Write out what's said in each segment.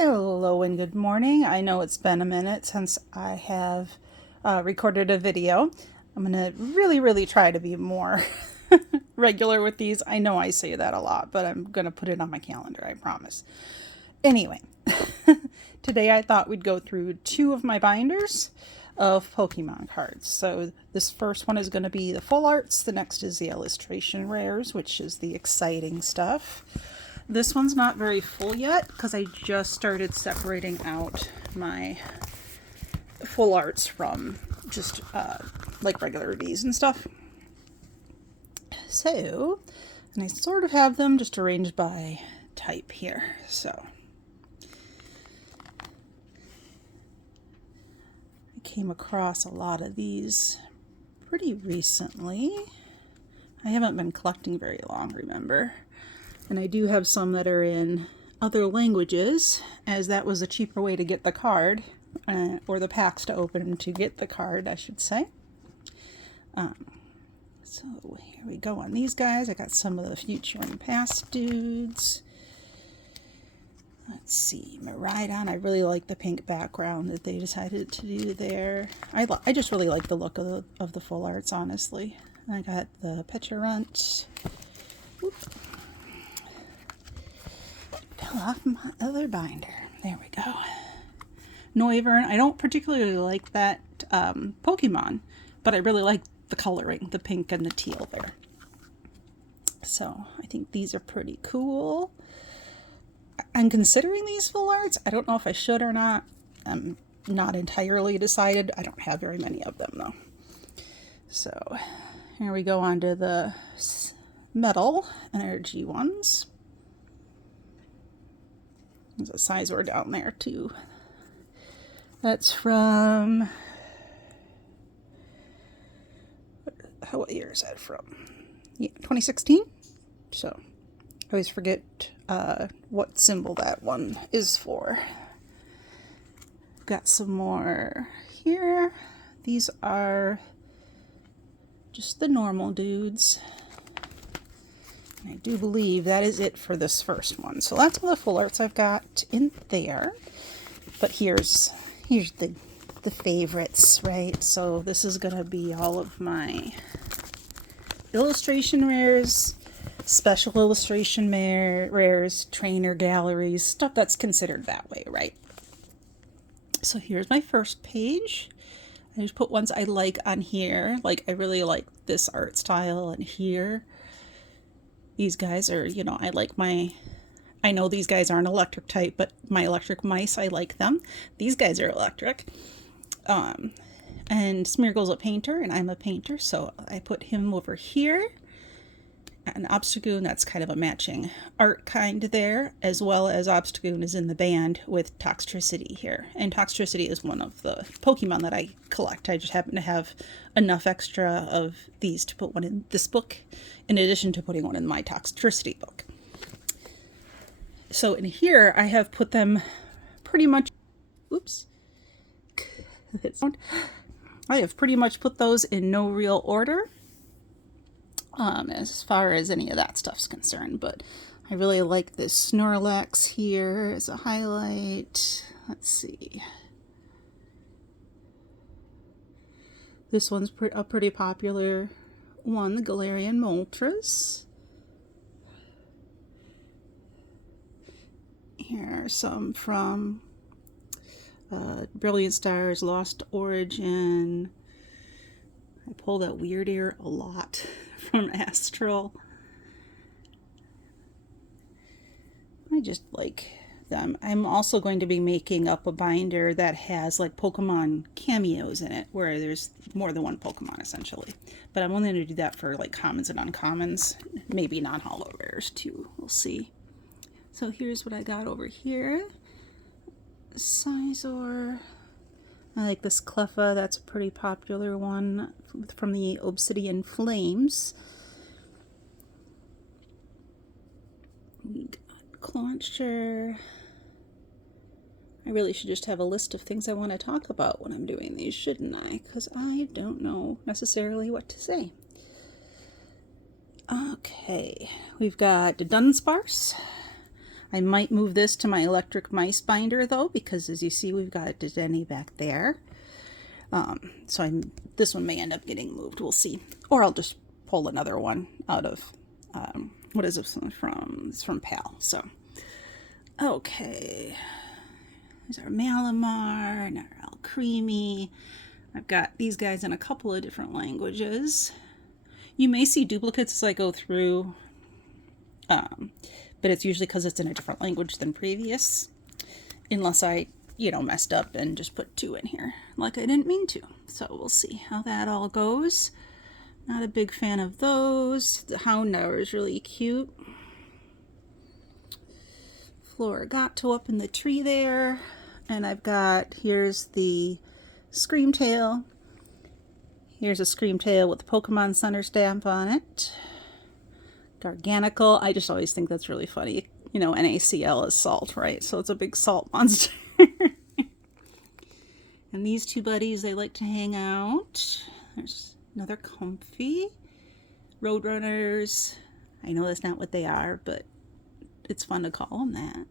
Hello and good morning. I know it's been a minute since I have recorded a video. I'm going to really try to be more regular with these. I know I say that a lot, but I'm going to put it on my calendar, I promise. Anyway, today I thought we'd go through two of my binders of Pokemon cards. So this first one is going to be the full arts. The next is the illustration rares, which is the exciting stuff. This one's not very full yet because I just started separating out my full arts from just like regular V's and stuff. So, and I sort of have them just arranged by type here. So I came across a lot of these pretty recently. I haven't been collecting very long, remember? And I do have some that are in other languages, as that was a cheaper way to get the card, or the packs to open to get the card, I should say. So here we go on these guys. I got some of the future and past dudes. Let's see, Miraidon. I really like the pink background that they decided to do there. I just really like the look of the full arts, honestly. I got the Pecharunt. Oop. Fell off my other binder. There we go. Noivern. I don't particularly like that Pokemon, but I really like the coloring, the pink and the teal there. So I think these are pretty cool. I'm considering these full arts. I don't know if I should or not. I'm not entirely decided. I don't have very many of them though. So here we go on to the metal energy ones. There's a Sizor down there too. That's from, what year is that from? Yeah, 2016. So I always forget what symbol that one is for. Got some more here. These are just the normal dudes. I do believe that is it for this first one. So that's all the full arts I've got in there. But here's the favorites, right? So this is going to be all of my illustration rares, special illustration rares, trainer galleries, stuff that's considered that way, right? So here's my first page. I just put ones I like on here. Like I really like this art style, and here these guys are, you know, I know these guys aren't electric type, but my electric mice, I like them. These guys are electric. And Smeargle's a painter, and I'm a painter, so I put him over here. And Obstagoon, that's kind of a matching art kind there, as well as Obstagoon is in the band with Toxtricity here. And Toxtricity is one of the Pokemon that I collect. I just happen to have enough extra of these to put one in this book, in addition to putting one in my Toxtricity book. So in here, I have put them pretty much, oops, I have pretty much put those in no real order. As far as any of that stuff's concerned, but I really like this Snorlax here as a highlight. Let's see. This one's a pretty popular one, the Galarian Moltres. Here are some from Brilliant Stars, Lost Origin. I pull that Weird Ear a lot from Astral. I just like them. I'm also going to be making up a binder that has like Pokemon cameos in it, where there's more than one Pokemon essentially. But I'm only going to do that for like commons and uncommons, maybe non-holo rares too. We'll see. So here's what I got over here. Sizor. I like this Cleffa, that's a pretty popular one from the Obsidian Flames. Clauncher. I really should just have a list of things I want to talk about when I'm doing these, shouldn't I? Because I don't know necessarily what to say. Okay, we've got Dunsparce. I might move this to my electric mice binder though, because as you see, we've got a Denny back there. So this one may end up getting moved. We'll see. Or I'll just pull another one out of, what is this one from? It's from PAL. So, okay. There's our Malamar and our Alcremie. I've got these guys in a couple of different languages. You may see duplicates as I go through, but it's usually because it's in a different language than previous. Unless I, messed up and just put 2 in here like I didn't mean to. So we'll see how that all goes. Not a big fan of those. The Houndour is really cute. Florigato up in the tree there. And I've got, here's the Screamtail. Here's a Screamtail with the Pokemon Center stamp on it. Garganical. I just always think that's really funny. NaCl is salt, right? So it's a big salt monster. And these 2 buddies, they like to hang out. There's another Comfey. Roadrunners. I know that's not what they are, but it's fun to call them that.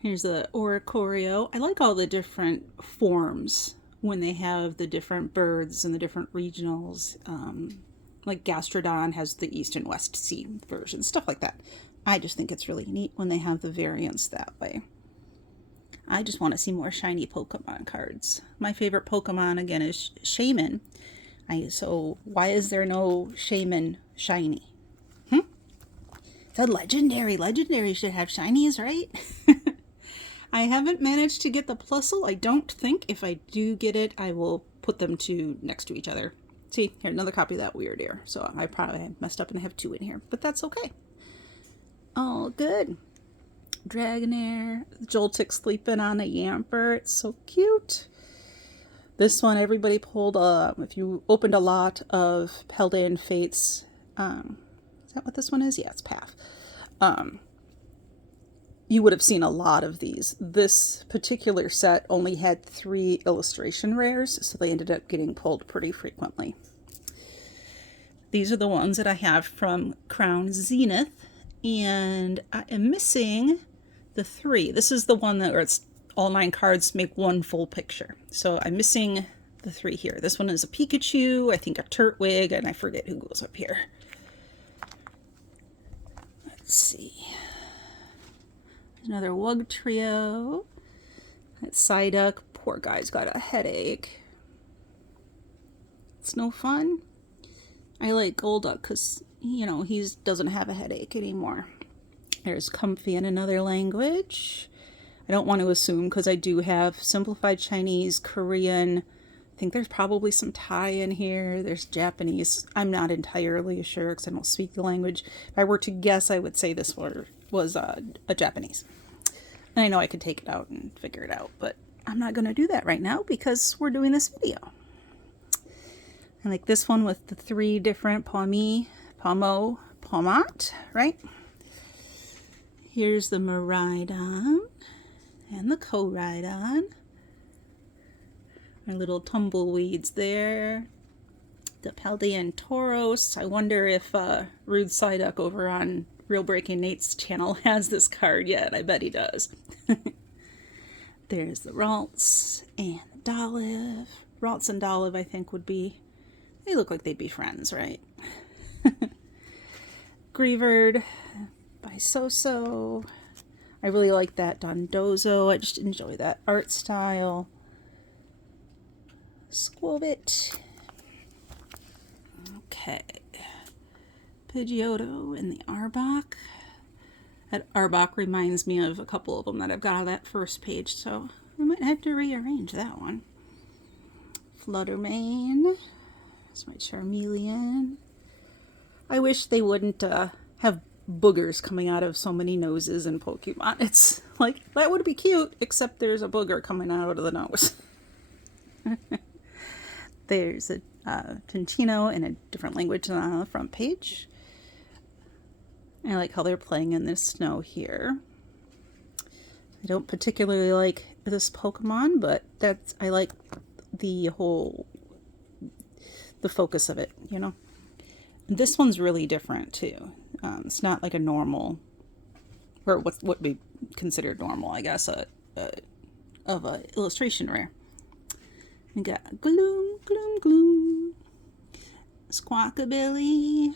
Here's the Oricorio. I like all the different forms when they have the different birds and the different regionals. Like Gastrodon has the East and West Sea version, stuff like that. I just think it's really neat when they have the variants that way. I just want to see more shiny Pokemon cards. My favorite Pokemon, again, is Shaman. So why is there no Shaman shiny? It's a legendary. Legendary should have shinies, right? I haven't managed to get the Plusle. I don't think. If I do get it, I will put them next to each other. See, here, another copy of that Weird Air. So I probably messed up and I have 2 in here, but that's okay. All good. Dragonair. Joltik sleeping on a Yamper. It's so cute. This one, everybody pulled, if you opened a lot of Paldean Fates, is that what this one is? Yeah, it's Path. You would have seen a lot of these. This particular set only had 3 illustration rares, so they ended up getting pulled pretty frequently. These are the ones that I have from Crown Zenith, and I am missing the 3. This is the one where it's all 9 cards make one full picture. So I'm missing the 3 here. This one is a Pikachu, I think a Turtwig, and I forget who goes up here. Let's see. Another Wugtrio. That Psyduck. Poor guy's got a headache. It's no fun. I like Golduck because, he doesn't have a headache anymore. There's Comfey in another language. I don't want to assume because I do have Simplified Chinese, Korean. I think there's probably some Thai in here. There's Japanese. I'm not entirely sure because I don't speak the language. If I were to guess, I would say this was a Japanese. And I know I could take it out and figure it out, but I'm not going to do that right now because we're doing this video. I like this one with the 3 different Pawmi, Pawmo, Pawmot, right? Here's the Miraidon and the Koraidon. Our little tumbleweeds there. The Paldean Tauros. I wonder if Rude Psyduck over on Real Breaking Nate's channel has this card yet. I bet he does. There's the Ralts and the Dolliv. Ralts and Dolliv, I think, they look like they'd be friends, right? Greavard by Soso. I really like that Dondozo. I just enjoy that art style. Squobit. Okay. Pidgeotto and the Arbok. That Arbok reminds me of a couple of them that I've got on that first page, so we might have to rearrange that one. Fluttermane. That's my Charmeleon. I wish they wouldn't have boogers coming out of so many noses in Pokemon. It's like, that would be cute, except there's a booger coming out of the nose. There's a Tintino in a different language than on the front page. I like how they're playing in this snow here. I don't particularly like this Pokemon, but I like the focus of it, This one's really different too. It's not like a normal or what would be considered normal, I guess, of a illustration rare. We got Gloom, Gloom, Gloom, Squawkabilly.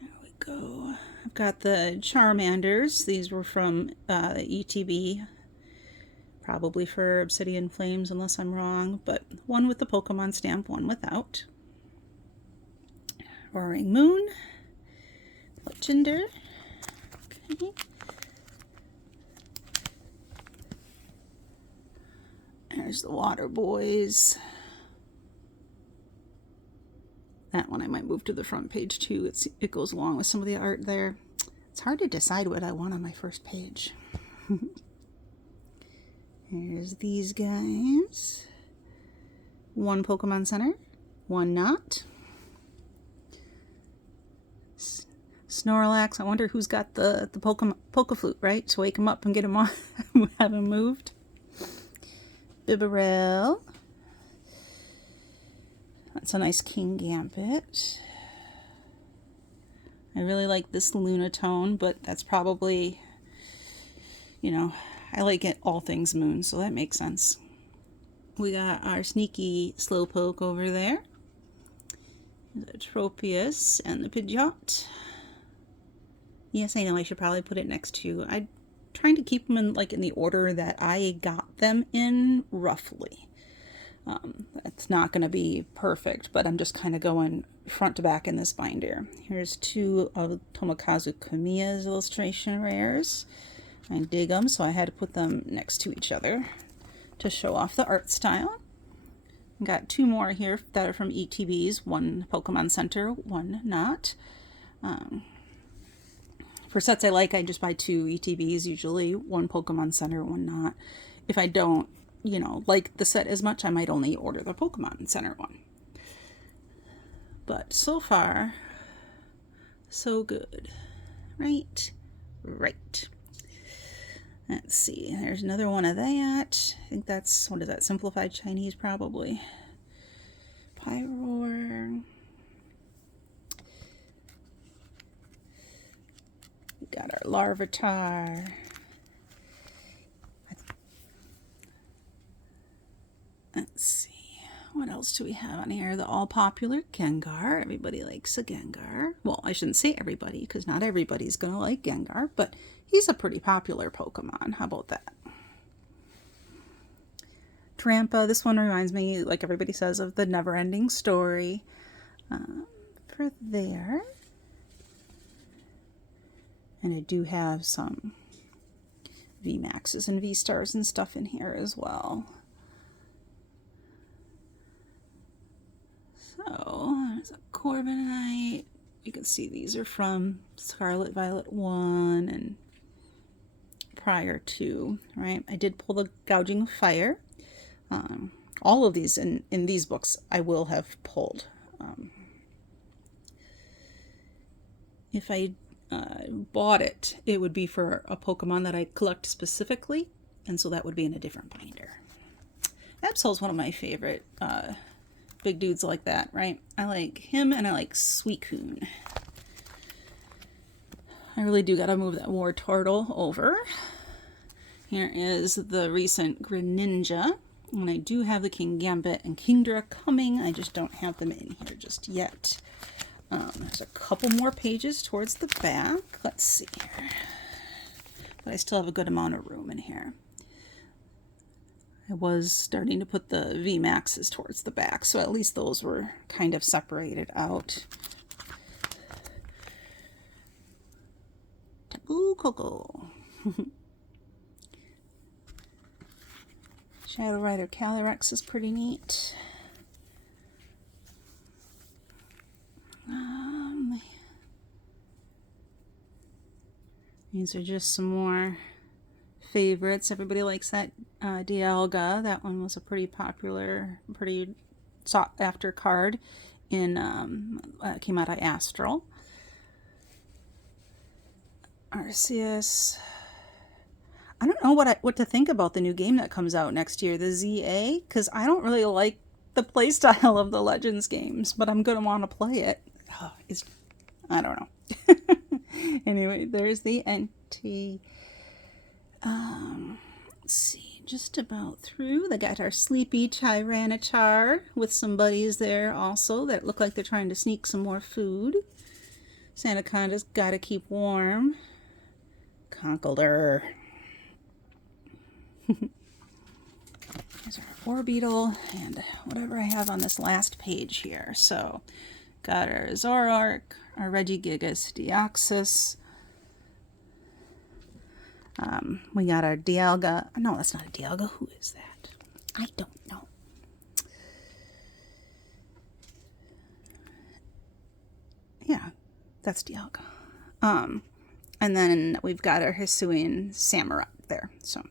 There we go. I've got the Charmanders. These were from ETB, probably for Obsidian Flames, unless I'm wrong, but one with the Pokemon stamp, one without. Roaring Moon, Legender. Okay. There's the Water Boys. That one I might move to the front page too. It goes along with some of the art there. It's hard to decide what I want on my first page. Here's these guys. One Pokemon Center, one not. Snorlax, I wonder who's got the Pokeflute, right? To wake him up and get him on, have him moved. Bibarel. That's a nice Kingambit. I really like this Lunatone, but that's probably, you know, I like it all things moon, so that makes sense. We got our sneaky Slowpoke over there. The Tropius and the Pidgeot. Yes, I know I should probably put it next to. I'm trying to keep them in the order that I got them in, roughly. It's not going to be perfect, but I'm just kind of going front to back in this binder. Here's two of Tomokazu Kamiya's illustration rares. I dig them, so I had to put them next to each other to show off the art style. Got two more here that are from ETBs, one Pokemon Center, one not. For sets I like, I just buy two ETBs usually, one Pokemon Center, one not. If I don't, like the set as much, I might only order the Pokemon Center one. But so far, so good. Right? Right. Let's see, there's another one of that. I think that's, what is that, Simplified Chinese probably. Pyroar. We got our Larvitar. Let's see, what else do we have on here? The all-popular Gengar. Everybody likes a Gengar. Well, I shouldn't say everybody, because not everybody's going to like Gengar, but he's a pretty popular Pokemon. How about that? Trampa. This one reminds me, like everybody says, of the Never-Ending Story. For there. And I do have some VMAXs and V-Stars and stuff in here as well. So, there's a Corviknight. You can see these are from Scarlet Violet 1 and prior to, right? I did pull the Gouging Fire. All of these in these books I will have pulled. If I bought it, it would be for a Pokemon that I collect specifically, and so that would be in a different binder. Absol's one of my favorite big dudes like that, right? I like him, and I like Suicune. I really do gotta move that Wartortle over. Here is the recent Greninja, and I do have the Kingambit and Kingdra coming. I just don't have them in here just yet. There's a couple more pages towards the back. Let's see here. But I still have a good amount of room in here. I was starting to put the VMAXs towards the back, so at least those were kind of separated out. Tapu Koko. Shadow Rider Calyrex is pretty neat. These are just some more favorites. Everybody likes that Dialga. That one was a pretty popular, pretty sought after card in came out of Astral. Arceus. I don't know what to think about the new game that comes out next year, the ZA, because I don't really like the playstyle of the Legends games, but I'm going to want to play it. Oh, I don't know. Anyway, there's the Entei. Let's see, just about through. They got our sleepy Tyranitar with some buddies there also that look like they're trying to sneak some more food. Sandaconda's gotta keep warm. Conkeldurr. There's our Orbeetle and whatever I have on this last page here. So, got our Zoroark, our Regigigas Deoxys. We got our Dialga. No, that's not a Dialga. Who is that? I don't know. Yeah, that's Dialga. And then we've got our Hisuian Samurott there. So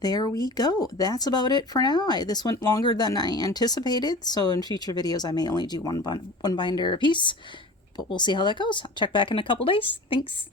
there we go. That's about it for now. This went longer than I anticipated, so in future videos I may only do one binder a piece, but we'll see how that goes. I'll check back in a couple days. Thanks.